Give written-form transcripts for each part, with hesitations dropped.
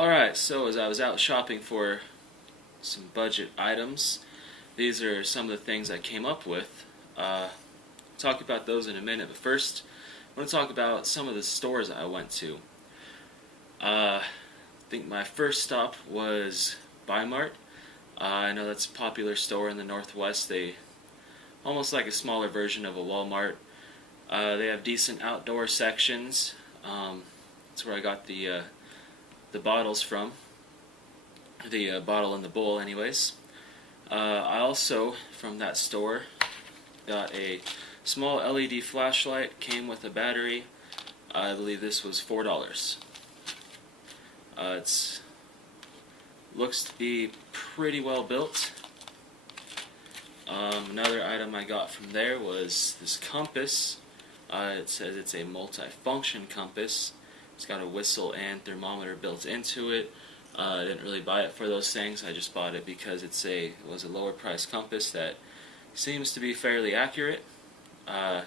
Alright, so as I was out shopping for some budget items, these are some of the things I came up with. Talk about those in a minute, but first I want to talk about some of the stores I went to. I think my first stop was B.O.B. I know that's a popular store in the Northwest. They almost like a smaller version of a Walmart. They have decent outdoor sections. That's where I got the bottles from. The bottle and the bowl, anyways. I also, from that store, got a small LED flashlight. Came with a battery. I believe this was $4. It looks to be pretty well built. Another item I got from there was this compass. It says it's a multi-function compass. It's got a whistle and thermometer built into it. I didn't really buy it for those things. I just bought it because it was a lower price compass that seems to be fairly accurate. I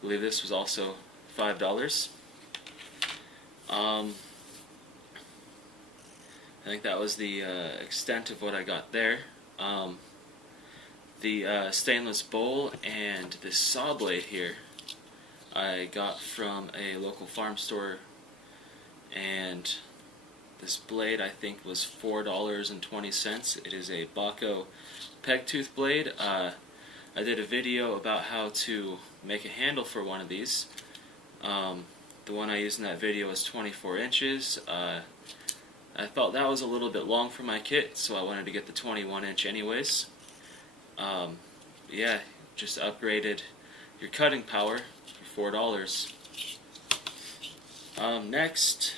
believe this was also $5. I think that was the extent of what I got there. The stainless bowl and this saw blade here I got from a local farm store, and this blade I think was $4.20. It is a B.O.B peg tooth blade. I did a video about how to make a handle for one of these. The one I used in that video was 24 inches. I felt that was a little bit long for my kit, so I wanted to get the 21 inch anyways. Yeah, just upgraded your cutting power for $4. Next,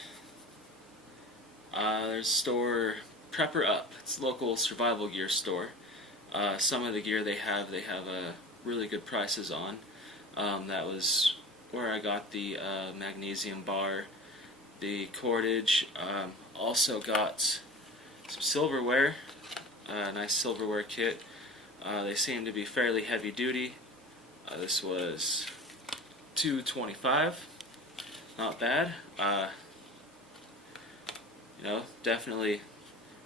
there's a store, Prepper Up. It's a local survival gear store. Some of the gear they have really good prices on. That was where I got the magnesium bar, the cordage. Also got some silverware, a nice silverware kit. They seem to be fairly heavy duty. This was $2.25. Not bad. Definitely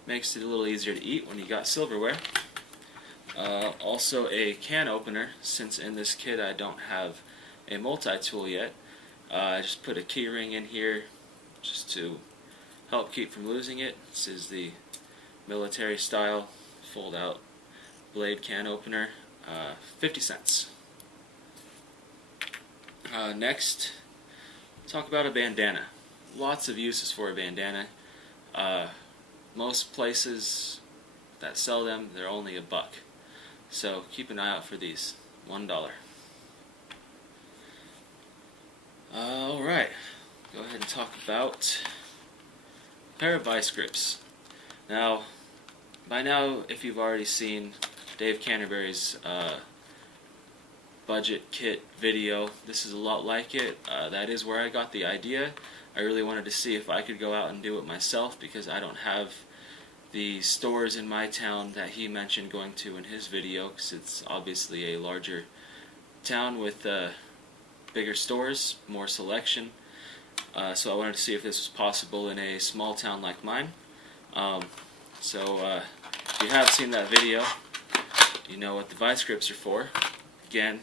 makes it a little easier to eat when you got silverware. Also a can opener, since in this kit I don't have a multi-tool yet. I just put a key ring in here just to help keep from losing it. This is the military style fold out blade can opener, 50 cents. Next, talk about a bandana. Lots of uses for a bandana. Most places that sell them, they're only $1. So keep an eye out for these. $1. Alright, go ahead and talk about a pair of vice grips. Now, by now, if you've already seen Dave Canterbury's budget kit video, this is a lot like it. That is where I got the idea. I really wanted to see if I could go out and do it myself, because I don't have the stores in my town that he mentioned going to in his video, because it's obviously a larger town with bigger stores, more selection. So I wanted to see if this was possible in a small town like mine. If you have seen that video, you know what the vice grips are for. Again,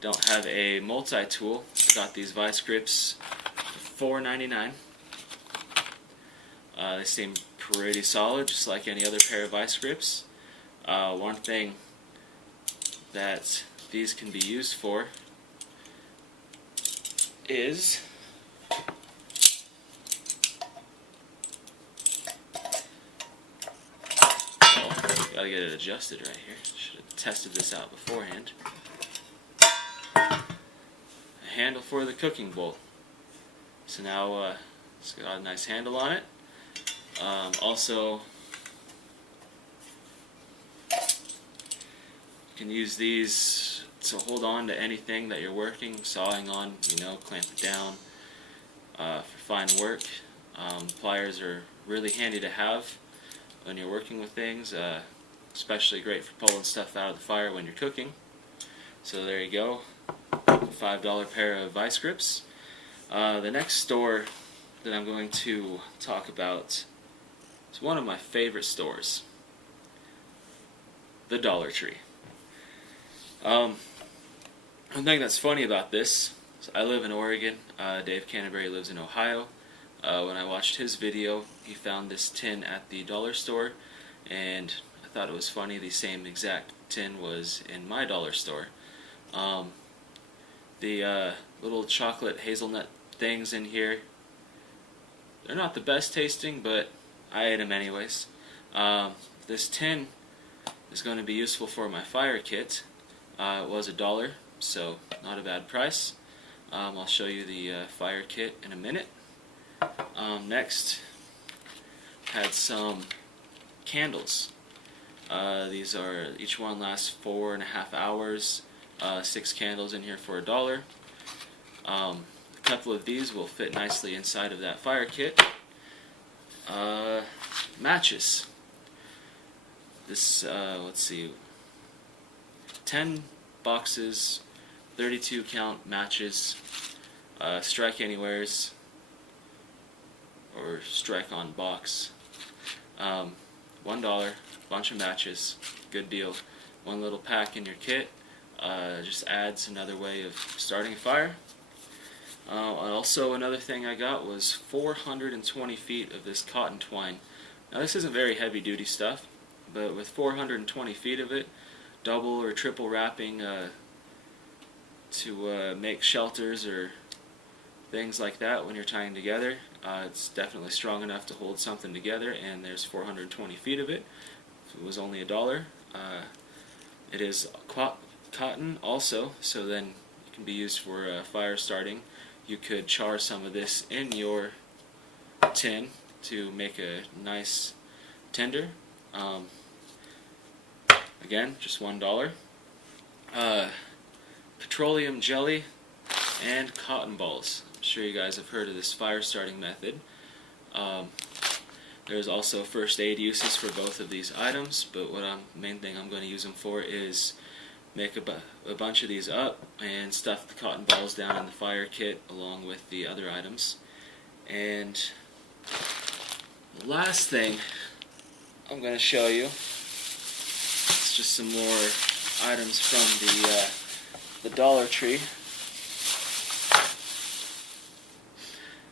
don't have a multi-tool. I got these vice grips for $4.99. They seem pretty solid, just like any other pair of vice grips. One thing that these can be used for is gotta get it adjusted right here. Should have tested this out beforehand. A handle for the cooking bowl. So now it's got a nice handle on it. Also, you can use these to hold on to anything that you're working, sawing on, clamp it down for fine work. Pliers are really handy to have when you're working with things, especially great for pulling stuff out of the fire when you're cooking. So there you go, $5 pair of vice grips. The next store that I'm going to talk about is one of my favorite stores, the Dollar Tree. One thing that's funny about this is I live in Oregon. Dave Canterbury lives in Ohio. When I watched his video, he found this tin at the dollar store, and I thought it was funny. The same exact tin was in my dollar store. The little chocolate hazelnut things in here, they're not the best tasting, but I ate them anyways. This tin is going to be useful for my fire kit. It was $1, so not a bad price. I'll show you the fire kit in a minute. Next, had some candles. These are, each one lasts 4.5 hours. 6 candles in here for $1. A couple of these will fit nicely inside of that fire kit. Matches. This, let's see, 10 boxes, 32 count matches, strike anywheres, or strike on box. $1, bunch of matches, good deal. One little pack in your kit, just adds another way of starting a fire. Also, another thing I got was 420 feet of this cotton twine. Now, this isn't very heavy duty stuff, but with 420 feet of it, double or triple wrapping to make shelters or things like that when you're tying together, it's definitely strong enough to hold something together, and there's 420 feet of it. If it was only $1, it is cotton also, so then it can be used for fire starting. You could char some of this in your tin to make a nice tinder. Again, just $1. Petroleum jelly and cotton balls. I'm sure you guys have heard of this fire starting method. There's also first aid uses for both of these items, but main thing I'm going to use them for is make a bunch of these up and stuff the cotton balls down in the fire kit along with the other items. And the last thing I'm going to show you is just some more items from the Dollar Tree.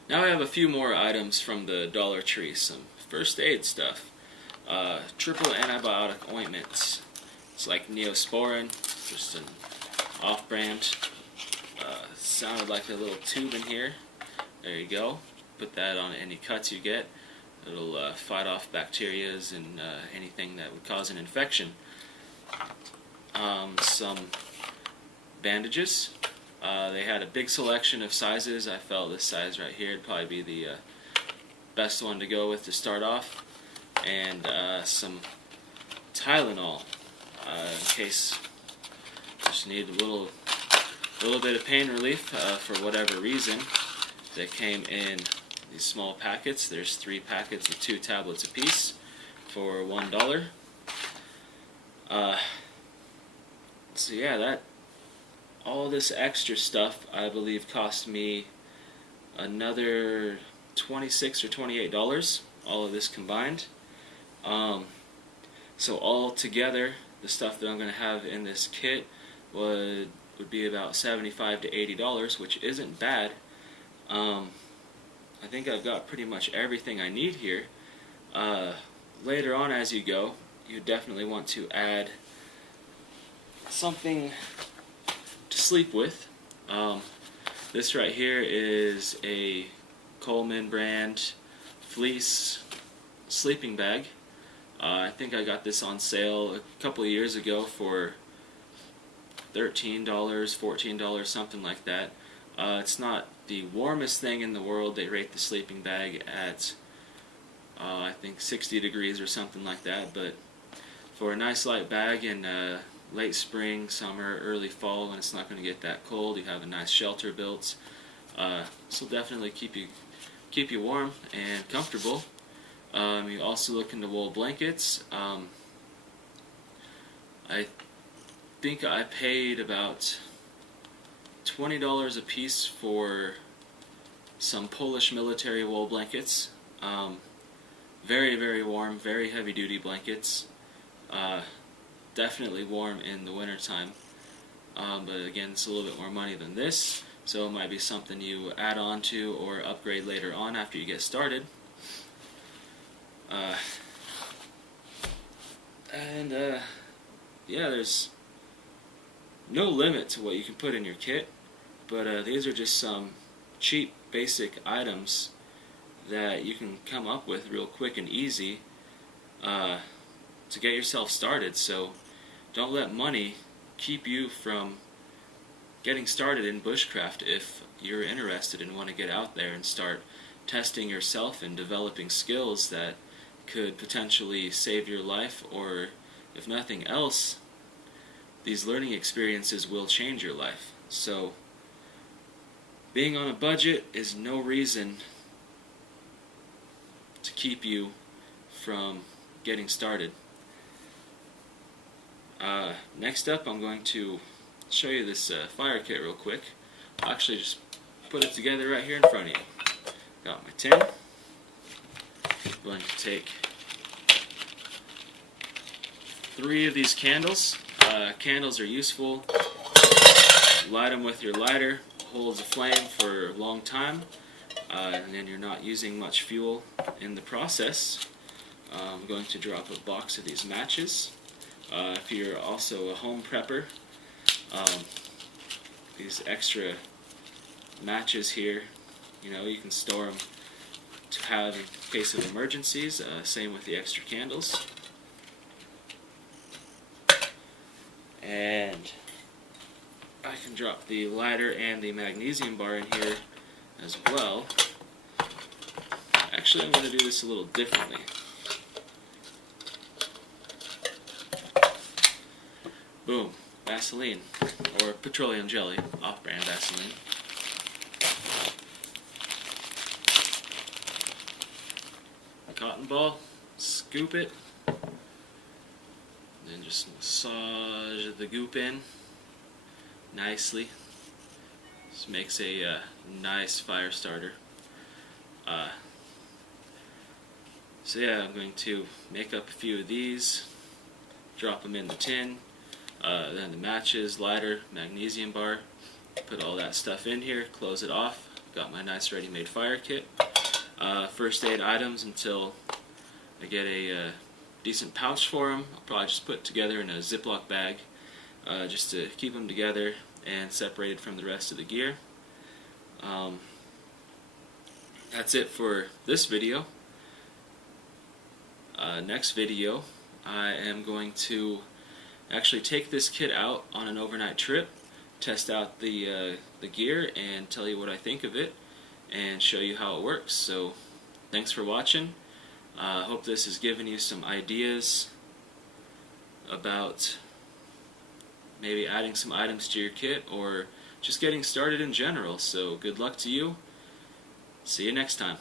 Now I have a few more items from the Dollar Tree, some first aid stuff. Triple antibiotic ointments. It's like Neosporin, just an off-brand. Sounded like a little tube in here. There you go. Put that on any cuts you get. It'll fight off bacterias and anything that would cause an infection. Some bandages. They had a big selection of sizes. I felt this size right here would probably be the best one to go with to start off. And some Tylenol in case you just need a little bit of pain relief for whatever reason. They came in these small packets. There's 3 packets of 2 tablets apiece for $1. So yeah, all this extra stuff I believe cost me another $26 or $28. All of this combined. So all together, the stuff that I'm going to have in this kit would be about $75 to $80, which isn't bad. I think I've got pretty much everything I need here. Later on as you go, you definitely want to add something to sleep with. This right here is a Coleman brand fleece sleeping bag. I think I got this on sale a couple of years ago for $13, $14, something like that. It's not the warmest thing in the world. They rate the sleeping bag at I think 60 degrees or something like that, but for a nice light bag in late spring, summer, early fall, when it's not going to get that cold, you have a nice shelter built. This will definitely keep you warm and comfortable. You also look into wool blankets. I think I paid about $20 a piece for some Polish military wool blankets. Very, very warm, very heavy duty blankets. Definitely warm in the wintertime. But again, it's a little bit more money than this, so it might be something you add on to or upgrade later on after you get started. Yeah, there's no limit to what you can put in your kit, but these are just some cheap, basic items that you can come up with real quick and easy to get yourself started. So don't let money keep you from getting started in bushcraft if you're interested and want to get out there and start testing yourself and developing skills that could potentially save your life, or if nothing else, these learning experiences will change your life. So being on a budget is no reason to keep you from getting started. Next up, I'm going to show you this fire kit real quick. I'll actually just put it together right here in front of you. Got my tin. I'm going to take 3 of these candles. Candles are useful. Light them with your lighter. Holds a flame for a long time, and then you're not using much fuel in the process. I'm going to drop a box of these matches. If you're also a home prepper, these extra matches here, you can store them to have in case of emergencies. Same with the extra candles. And I can drop the lighter and the magnesium bar in here as well. Actually, I'm going to do this a little differently. Boom, Vaseline, or petroleum jelly, off-brand Vaseline. Cotton ball, scoop it, then just massage the goop in nicely. This makes a nice fire starter. So yeah, I'm going to make up a few of these, drop them in the tin, then the matches, lighter, magnesium bar, put all that stuff in here, close it off. Got my nice ready-made fire kit. First aid items until I get a decent pouch for them. I'll probably just put together in a Ziploc bag just to keep them together and separated from the rest of the gear. That's it for this video. Next video, I am going to actually take this kit out on an overnight trip, test out the gear, and tell you what I think of it, and show you how it works. So, thanks for watching. I hope this has given you some ideas about maybe adding some items to your kit, or just getting started in general. So, good luck to you. See you next time.